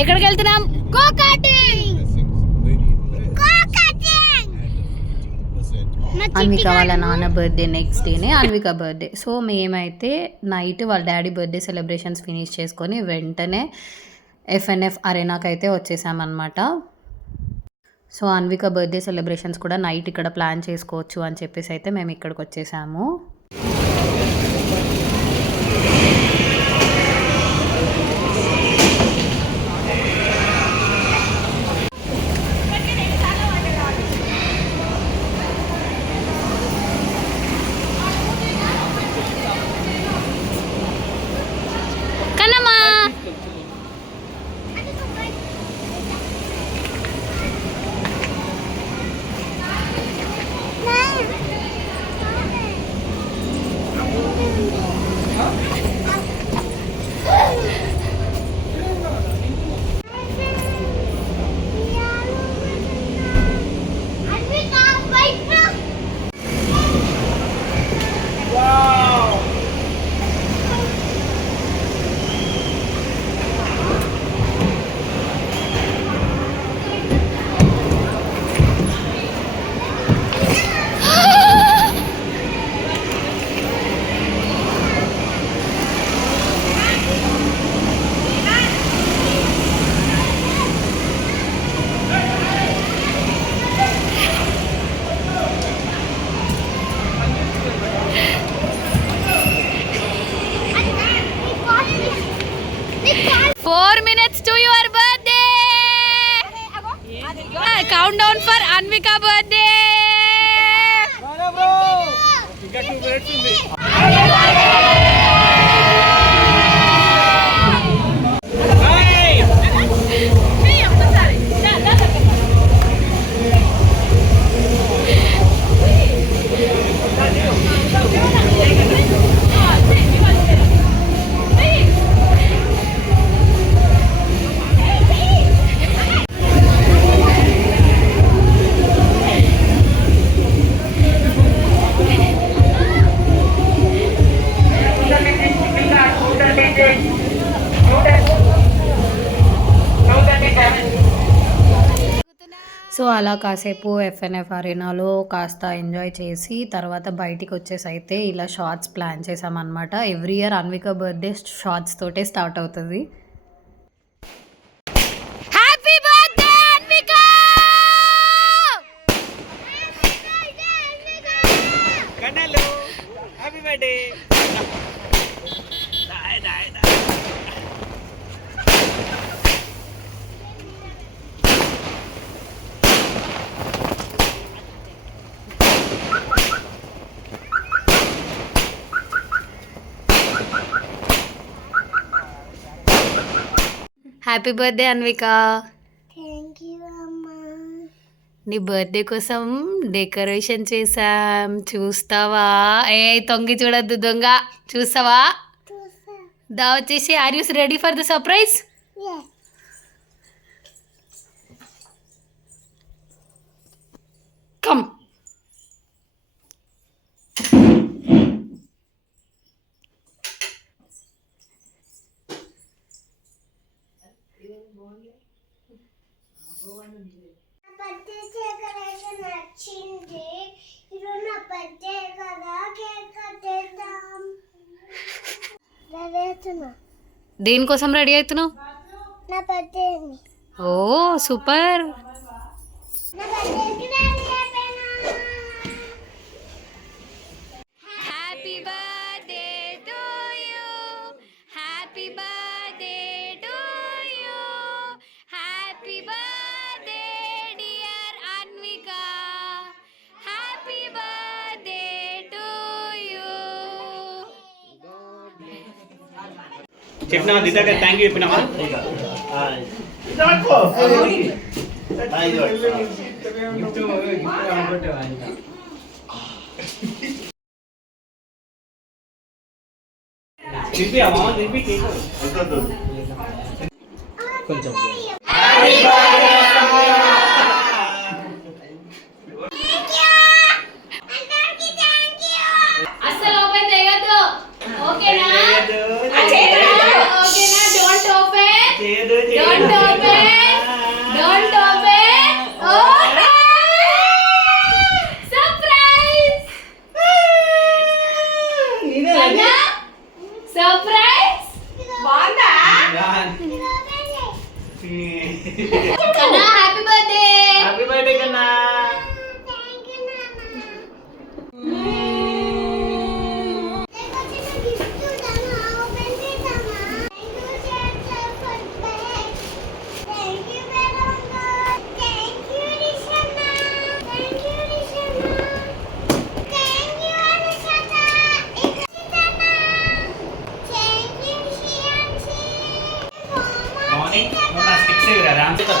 ఎక్కడికి వెళ్తున్నాం? అన్విక వాళ్ళ నాన్న బర్త్డే నెక్స్ట్ డేనే అన్విక బర్త్డే. సో మేమైతే నైట్ వాళ్ళ డాడీ బర్త్డే సెలబ్రేషన్స్ ఫినిష్ చేసుకొని వెంటనే ఎఫ్ఎన్ఎఫ్ అరేనాకి అయితే వచ్చేసామన్నమాట. సో అన్విక బర్త్డే సెలబ్రేషన్స్ కూడా నైట్ ఇక్కడ ప్లాన్ చేసుకోవచ్చు అని చెప్పేసి అయితే మేము ఇక్కడికి వచ్చేసాము. Countdown for Anvika birthday. So అలా కాసేపు ఎఫ్ఎన్ఎఫ్ అరేనాలో కాస్త ఎంజాయ్ చేసి తర్వాత బయటికి వచ్చేసి అయితే ఇలా షార్ట్స్ ప్లాన్ చేసామన్నమాట. Every year Anvika birthday shorts తోటే స్టార్ట్ అవుతుంది. Happy birthday Anvika! కన్నలు happy birthday. Happy birthday Anvika. నీ బర్త్డే కోసం డెకరేషన్ చేసాం, చూస్తావా? ఏ తొంగి చూడద్దు దొంగ, చూస్తావా? దా వచ్చేసి. Are you ready for the surprise? Come. దేనికోసం రెడీ అవుతున్నావు? Oh super. Happy birthday to you, happy birthday to you, happy birthday dear Anvika, happy birthday to you. చెప్పినా దిద్దాక థ్యాంక్ యూ చెప్పినామా? కొంచెం అసలు ఓపెన్ చేయొద్దు, ఓకేనా? ఓకేనా? Don't open, don't open. కన్నా హ్యాపీ బర్త్డే. హ్యాపీ బర్త్డే కన్నా. మార్నింగ్ నువ్వు నా స్టిక్స్ ఇవ్వరా రామ్ కదా.